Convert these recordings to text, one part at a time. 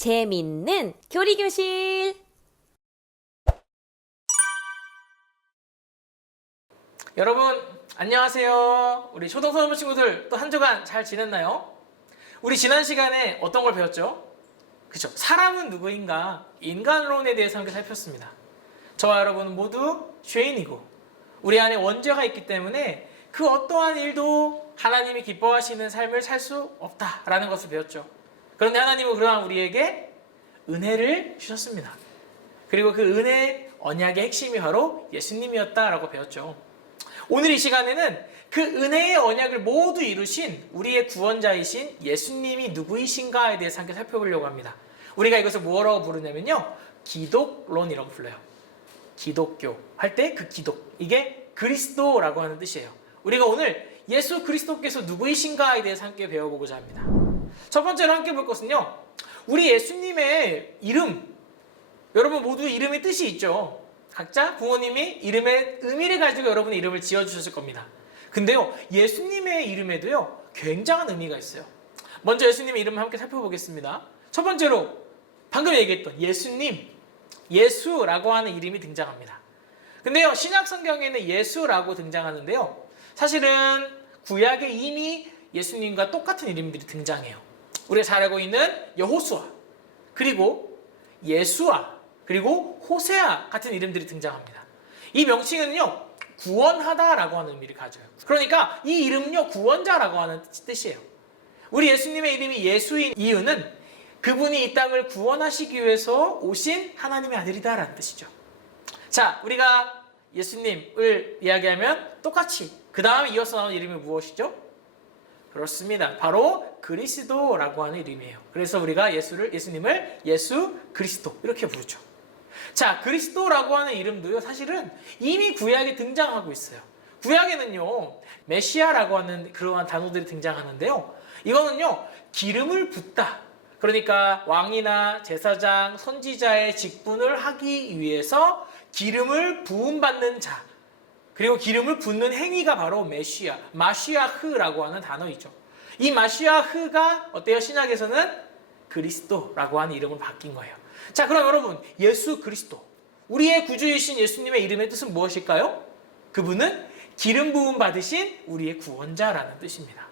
재밌는 교리교실. 여러분 안녕하세요. 우리 초등학생 친구들 또 한 주간 잘 지냈나요? 우리 지난 시간에 어떤 걸 배웠죠? 그죠? 사람은 누구인가? 인간론에 대해서 함께 살폈습니다. 저와 여러분은 모두 죄인이고 우리 안에 원죄가 있기 때문에 그 어떠한 일도 하나님이 기뻐하시는 삶을 살 수 없다라는 것을 배웠죠. 그런데 하나님은 그러한 우리에게 은혜를 주셨습니다. 그리고 그 은혜의 언약의 핵심이 바로 예수님이었다라고 배웠죠. 오늘 이 시간에는 그 은혜의 언약을 모두 이루신 우리의 구원자이신 예수님이 누구이신가에 대해서 함께 살펴보려고 합니다. 우리가 이것을 뭐라고 부르냐면요, 기독론이라고 불러요. 기독교 할 때 그 기독, 이게 그리스도라고 하는 뜻이에요. 우리가 오늘 예수 그리스도께서 누구이신가에 대해서 함께 배워보고자 합니다. 첫 번째로 함께 볼 것은요, 우리 예수님의 이름, 여러분 모두 이름의 뜻이 있죠. 각자 부모님이 이름의 의미를 가지고 여러분의 이름을 지어주셨을 겁니다. 근데요, 예수님의 이름에도요 굉장한 의미가 있어요. 먼저 예수님의 이름을 함께 살펴보겠습니다. 첫 번째로 방금 얘기했던 예수님, 예수라고 하는 이름이 등장합니다. 근데요, 신약 성경에는 예수라고 등장하는데요, 사실은 구약에 이미 예수님과 똑같은 이름들이 등장해요. 우리가 잘 알고 있는 여호수아, 그리고 예수아, 그리고 호세아 같은 이름들이 등장합니다. 이 명칭은요, 구원하다라고 하는 의미를 가져요. 그러니까 이 이름은요, 구원자라고 하는 뜻이에요. 우리 예수님의 이름이 예수인 이유는 그분이 이 땅을 구원하시기 위해서 오신 하나님의 아들이다라는 뜻이죠. 자, 우리가 예수님을 이야기하면 똑같이 그 다음에 이어서 나오는 이름이 무엇이죠? 그렇습니다. 바로 그리스도라고 하는 이름이에요. 그래서 우리가 예수님을 예수 그리스도 이렇게 부르죠. 자, 그리스도라고 하는 이름도요, 사실은 이미 구약에 등장하고 있어요. 구약에는요, 메시아라고 하는 그러한 단어들이 등장하는데요, 이거는요, 기름을 붓다. 그러니까 왕이나 제사장, 선지자의 직분을 하기 위해서 기름을 부음받는 자, 그리고 기름을 붓는 행위가 바로 메시아, 마시아흐라고 하는 단어이죠. 이 마시아흐가 어때요? 신약에서는 그리스도라고 하는 이름으로 바뀐 거예요. 자, 그럼 여러분, 예수 그리스도, 우리의 구주이신 예수님의 이름의 뜻은 무엇일까요? 그분은 기름 부음 받으신 우리의 구원자라는 뜻입니다.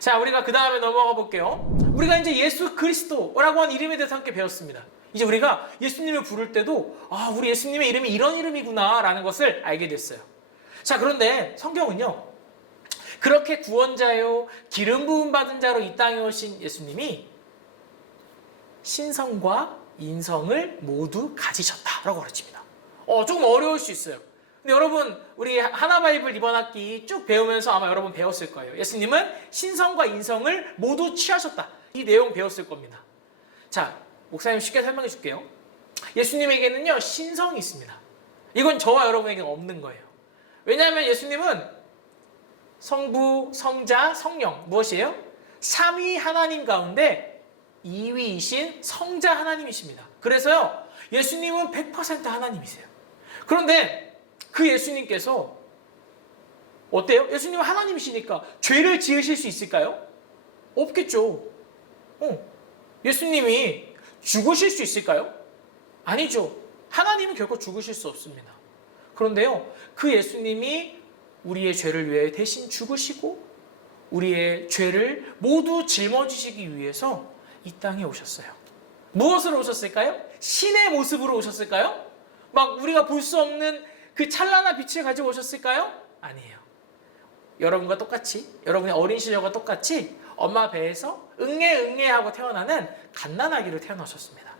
자, 우리가 그 다음에 넘어가 볼게요. 우리가 이제 예수 그리스도라고 하는 이름에 대해서 함께 배웠습니다. 이제 우리가 예수님을 부를 때도 우리 예수님의 이름이 이런 이름이구나 라는 것을 알게 됐어요. 자, 그런데 성경은요, 그렇게 구원자요, 기름 부음 받은 자로 이 땅에 오신 예수님이 신성과 인성을 모두 가지셨다라고 가르칩니다. 조금 어려울 수 있어요. 근데 여러분, 우리 하나바이블 이번 학기 쭉 배우면서 아마 여러분 배웠을 거예요. 예수님은 신성과 인성을 모두 취하셨다. 이 내용 배웠을 겁니다. 자, 목사님 쉽게 설명해 줄게요. 예수님에게는요, 신성이 있습니다. 이건 저와 여러분에게는 없는 거예요. 왜냐하면 예수님은 성부, 성자, 성령, 무엇이에요? 삼위 하나님 가운데 2위이신 성자 하나님이십니다. 그래서요, 예수님은 100% 하나님이세요. 그런데 그 예수님께서 어때요? 예수님은 하나님이시니까 죄를 지으실 수 있을까요? 없겠죠. 예수님이 죽으실 수 있을까요? 아니죠. 하나님은 결코 죽으실 수 없습니다. 그런데요, 그 예수님이 우리의 죄를 위해 대신 죽으시고 우리의 죄를 모두 짊어지시기 위해서 이 땅에 오셨어요. 무엇으로 오셨을까요? 신의 모습으로 오셨을까요? 막 우리가 볼 수 없는 그 찬란한 빛을 가지고 오셨을까요? 아니에요. 여러분과 똑같이, 여러분의 어린 시절과 똑같이 엄마 배에서 응애응애하고 태어나는 갓난아기로 태어나셨습니다.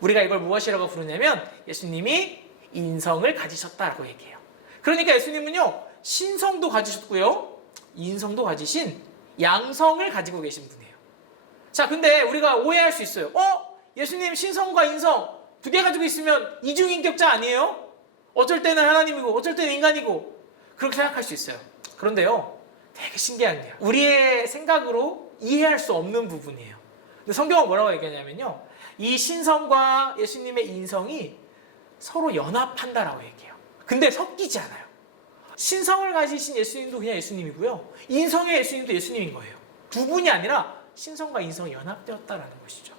우리가 이걸 무엇이라고 부르냐면 예수님이 인성을 가지셨다라고 얘기해요. 그러니까 예수님은요, 신성도 가지셨고요, 인성도 가지신 양성을 가지고 계신 분이에요. 자, 근데 우리가 오해할 수 있어요. 예수님 신성과 인성 두 개 가지고 있으면 이중인격자 아니에요? 어쩔 때는 하나님이고 어쩔 때는 인간이고 그렇게 생각할 수 있어요. 그런데요, 되게 신기한 게요, 우리의 생각으로 이해할 수 없는 부분이에요. 근데 성경은 뭐라고 얘기하냐면요, 이 신성과 예수님의 인성이 서로 연합한다라고 얘기해요. 근데 섞이지 않아요. 신성을 가지신 예수님도 그냥 예수님이고요, 인성의 예수님도 예수님인 거예요. 두 분이 아니라 신성과 인성이 연합되었다라는 것이죠.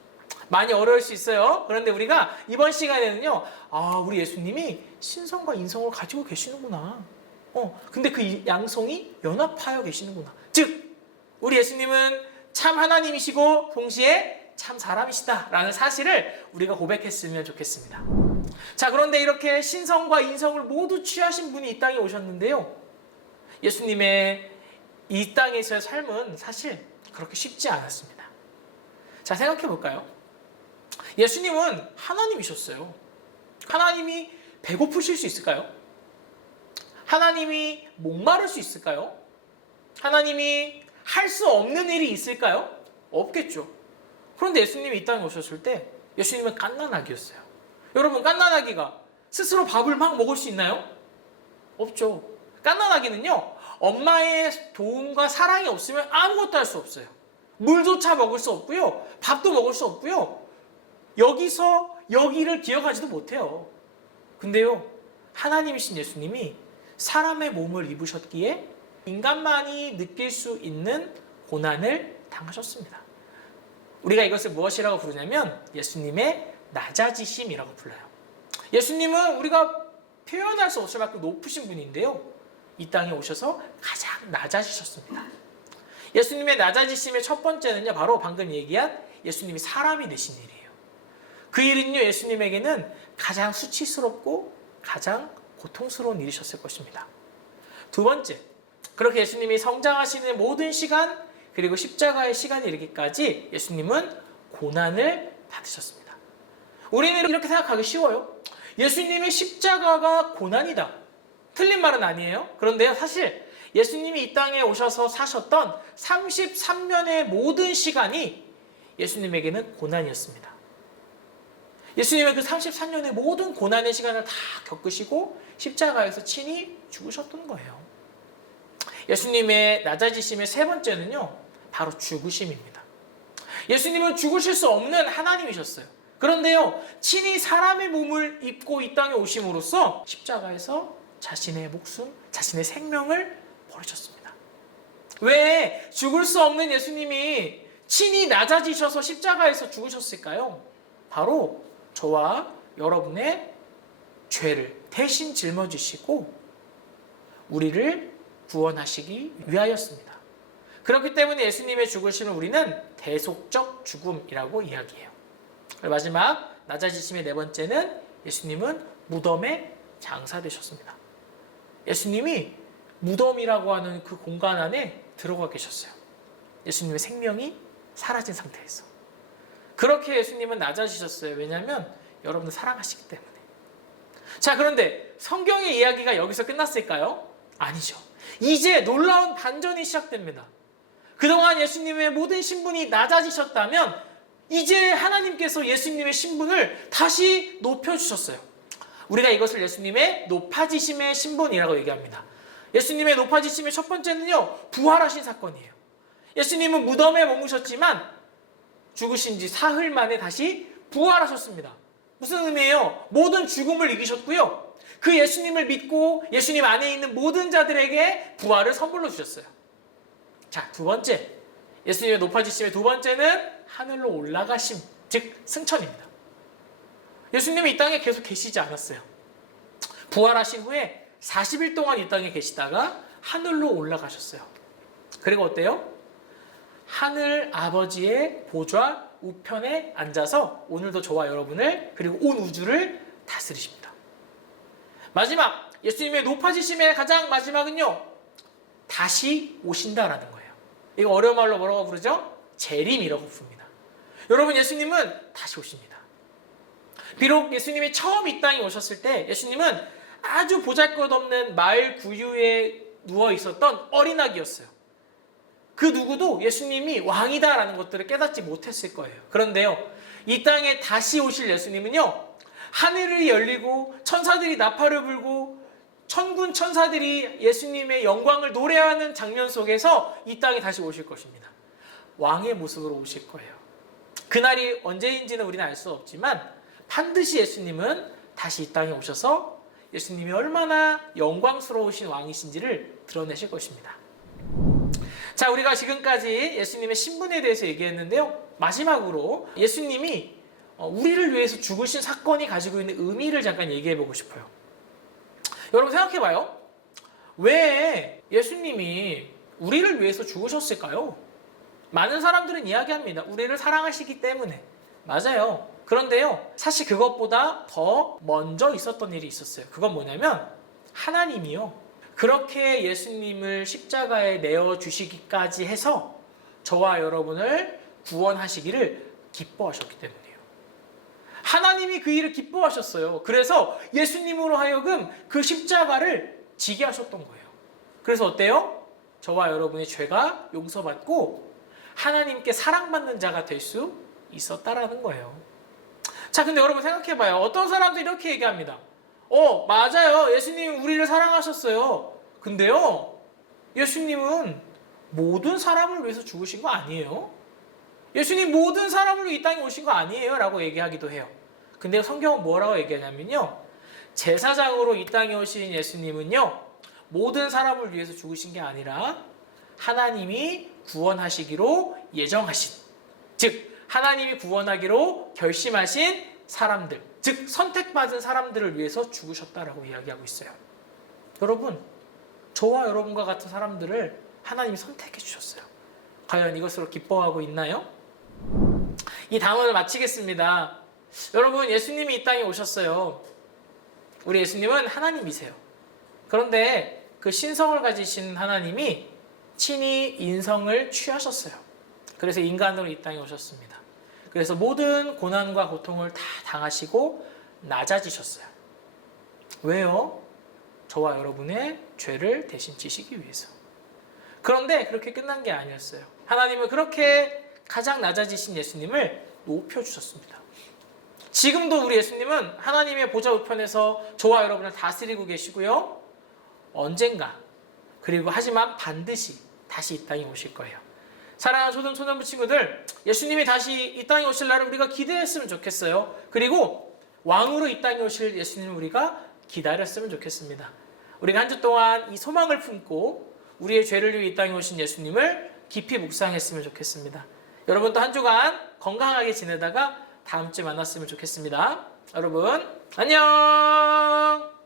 많이 어려울 수 있어요. 그런데 우리가 이번 시간에는요, 우리 예수님이 신성과 인성을 가지고 계시는구나. 근데 그 양성이 연합하여 계시는구나. 즉, 우리 예수님은 참 하나님이시고 동시에 참 사람이시다라는 사실을 우리가 고백했으면 좋겠습니다. 자, 그런데 이렇게 신성과 인성을 모두 취하신 분이 이 땅에 오셨는데요. 예수님의 이 땅에서의 삶은 사실 그렇게 쉽지 않았습니다. 자, 생각해 볼까요? 예수님은 하나님이셨어요. 하나님이 배고프실 수 있을까요? 하나님이 목마를 수 있을까요? 하나님이 할 수 없는 일이 있을까요? 없겠죠. 그런데 예수님이 이 땅에 오셨을 때 예수님은 갓난아기였어요. 여러분, 갓난아기가 스스로 밥을 막 먹을 수 있나요? 없죠. 갓난아기는요, 엄마의 도움과 사랑이 없으면 아무것도 할 수 없어요. 물조차 먹을 수 없고요, 밥도 먹을 수 없고요, 여기서 여기를 기억하지도 못해요. 근데요, 하나님이신 예수님이 사람의 몸을 입으셨기에 인간만이 느낄 수 있는 고난을 당하셨습니다. 우리가 이것을 무엇이라고 부르냐면 예수님의 낮아지심이라고 불러요. 예수님은 우리가 표현할 수 없을 만큼 높으신 분인데요, 이 땅에 오셔서 가장 낮아지셨습니다. 예수님의 낮아지심의 첫 번째는요, 바로 방금 얘기한 예수님이 사람이 되신 일이에요. 그 일은요, 예수님에게는 가장 수치스럽고 가장 고통스러운 일이셨을 것입니다. 두 번째, 그렇게 예수님이 성장하시는 모든 시간, 그리고 십자가의 시간이 이르기까지 예수님은 고난을 받으셨습니다. 우리는 이렇게 생각하기 쉬워요. 예수님의 십자가가 고난이다. 틀린 말은 아니에요. 그런데요, 사실 예수님이 이 땅에 오셔서 사셨던 33년의 모든 시간이 예수님에게는 고난이었습니다. 예수님의 그 34년의 모든 고난의 시간을 다 겪으시고 십자가에서 친히 죽으셨던 거예요. 예수님의 낮아지심의 세 번째는요, 바로 죽으심입니다. 예수님은 죽으실 수 없는 하나님이셨어요. 그런데요, 친히 사람의 몸을 입고 이 땅에 오심으로써 십자가에서 자신의 목숨, 자신의 생명을 버리셨습니다. 왜 죽을 수 없는 예수님이 친히 낮아지셔서 십자가에서 죽으셨을까요? 바로 저와 여러분의 죄를 대신 짊어지시고 우리를 구원하시기 위하였습니다. 그렇기 때문에 예수님의 죽으심을 우리는 대속적 죽음이라고 이야기해요. 마지막 낮아지심의 네 번째는 예수님은 무덤에 장사되셨습니다. 예수님이 무덤이라고 하는 그 공간 안에 들어가 계셨어요. 예수님의 생명이 사라진 상태에서. 그렇게 예수님은 낮아지셨어요. 왜냐하면 여러분을 사랑하시기 때문에. 자, 그런데 성경의 이야기가 여기서 끝났을까요? 아니죠. 이제 놀라운 반전이 시작됩니다. 그동안 예수님의 모든 신분이 낮아지셨다면 이제 하나님께서 예수님의 신분을 다시 높여주셨어요. 우리가 이것을 예수님의 높아지심의 신분이라고 얘기합니다. 예수님의 높아지심의 첫 번째는요, 부활하신 사건이에요. 예수님은 무덤에 머무셨지만 죽으신 지 사흘 만에 다시 부활하셨습니다. 무슨 의미예요? 모든 죽음을 이기셨고요, 그 예수님을 믿고 예수님 안에 있는 모든 자들에게 부활을 선물로 주셨어요. 자, 두 번째, 예수님의 높아지심의 두 번째는 하늘로 올라가심, 즉 승천입니다. 예수님은 이 땅에 계속 계시지 않았어요. 부활하신 후에 40일 동안 이 땅에 계시다가 하늘로 올라가셨어요. 그리고 어때요? 하늘 아버지의 보좌 우편에 앉아서 오늘도 저와 여러분을 그리고 온 우주를 다스리십니다. 마지막, 예수님의 높아지심의 가장 마지막은요, 다시 오신다라는 거예요. 이거 어려운 말로 뭐라고 부르죠? 재림이라고 부릅니다. 여러분, 예수님은 다시 오십니다. 비록 예수님이 처음 이 땅에 오셨을 때 예수님은 아주 보잘것없는 마을 구유에 누워 있었던 어린아기였어요. 그 누구도 예수님이 왕이다라는 것들을 깨닫지 못했을 거예요. 그런데요, 이 땅에 다시 오실 예수님은요, 하늘이 열리고 천사들이 나팔을 불고 천군 천사들이 예수님의 영광을 노래하는 장면 속에서 이 땅에 다시 오실 것입니다. 왕의 모습으로 오실 거예요. 그날이 언제인지는 우리는 알 수 없지만 반드시 예수님은 다시 이 땅에 오셔서 예수님이 얼마나 영광스러우신 왕이신지를 드러내실 것입니다. 자, 우리가 지금까지 예수님의 신분에 대해서 얘기했는데요, 마지막으로 예수님이 우리를 위해서 죽으신 사건이 가지고 있는 의미를 잠깐 얘기해 보고 싶어요. 여러분 생각해 봐요. 왜 예수님이 우리를 위해서 죽으셨을까요? 많은 사람들은 이야기합니다. 우리를 사랑하시기 때문에. 맞아요. 그런데요, 사실 그것보다 더 먼저 있었던 일이 있었어요. 그건 뭐냐면 하나님이요, 그렇게 예수님을 십자가에 내어주시기까지 해서 저와 여러분을 구원하시기를 기뻐하셨기 때문이에요. 하나님이 그 일을 기뻐하셨어요. 그래서 예수님으로 하여금 그 십자가를 지게 하셨던 거예요. 그래서 어때요? 저와 여러분의 죄가 용서받고 하나님께 사랑받는 자가 될 수 있었다라는 거예요. 자, 근데 여러분 생각해봐요. 어떤 사람들이 이렇게 얘기합니다. 맞아요. 예수님이 우리를 사랑하셨어요. 근데요, 예수님은 모든 사람을 위해서 죽으신 거 아니에요? 예수님 모든 사람을 위해 이 땅에 오신 거 아니에요? 라고 얘기하기도 해요. 근데 성경은 뭐라고 얘기하냐면요, 제사장으로 이 땅에 오신 예수님은요, 모든 사람을 위해서 죽으신 게 아니라 하나님이 구원하시기로 예정하신, 즉 하나님이 구원하기로 결심하신 사람들, 즉 선택받은 사람들을 위해서 죽으셨다라고 이야기하고 있어요. 여러분, 저와 여러분과 같은 사람들을 하나님이 선택해 주셨어요. 과연 이것으로 기뻐하고 있나요? 이 단원을 마치겠습니다. 여러분, 예수님이 이 땅에 오셨어요. 우리 예수님은 하나님이세요. 그런데 그 신성을 가지신 하나님이 친히 인성을 취하셨어요. 그래서 인간으로 이 땅에 오셨습니다. 그래서 모든 고난과 고통을 다 당하시고 낮아지셨어요. 왜요? 저와 여러분의 죄를 대신 지시기 위해서. 그런데 그렇게 끝난 게 아니었어요. 하나님은 그렇게 가장 낮아지신 예수님을 높여주셨습니다. 지금도 우리 예수님은 하나님의 보좌 우편에서 저와 여러분을 다스리고 계시고요, 언젠가, 그리고 하지만 반드시 다시 이 땅에 오실 거예요. 사랑하는 초등부 친구들, 예수님이 다시 이 땅에 오실 날을 우리가 기대했으면 좋겠어요. 그리고 왕으로 이 땅에 오실 예수님을 우리가 기다렸으면 좋겠습니다. 우리가 한 주 동안 이 소망을 품고 우리의 죄를 위해 이 땅에 오신 예수님을 깊이 묵상했으면 좋겠습니다. 여러분도 한 주간 건강하게 지내다가 다음 주에 만났으면 좋겠습니다. 여러분, 안녕!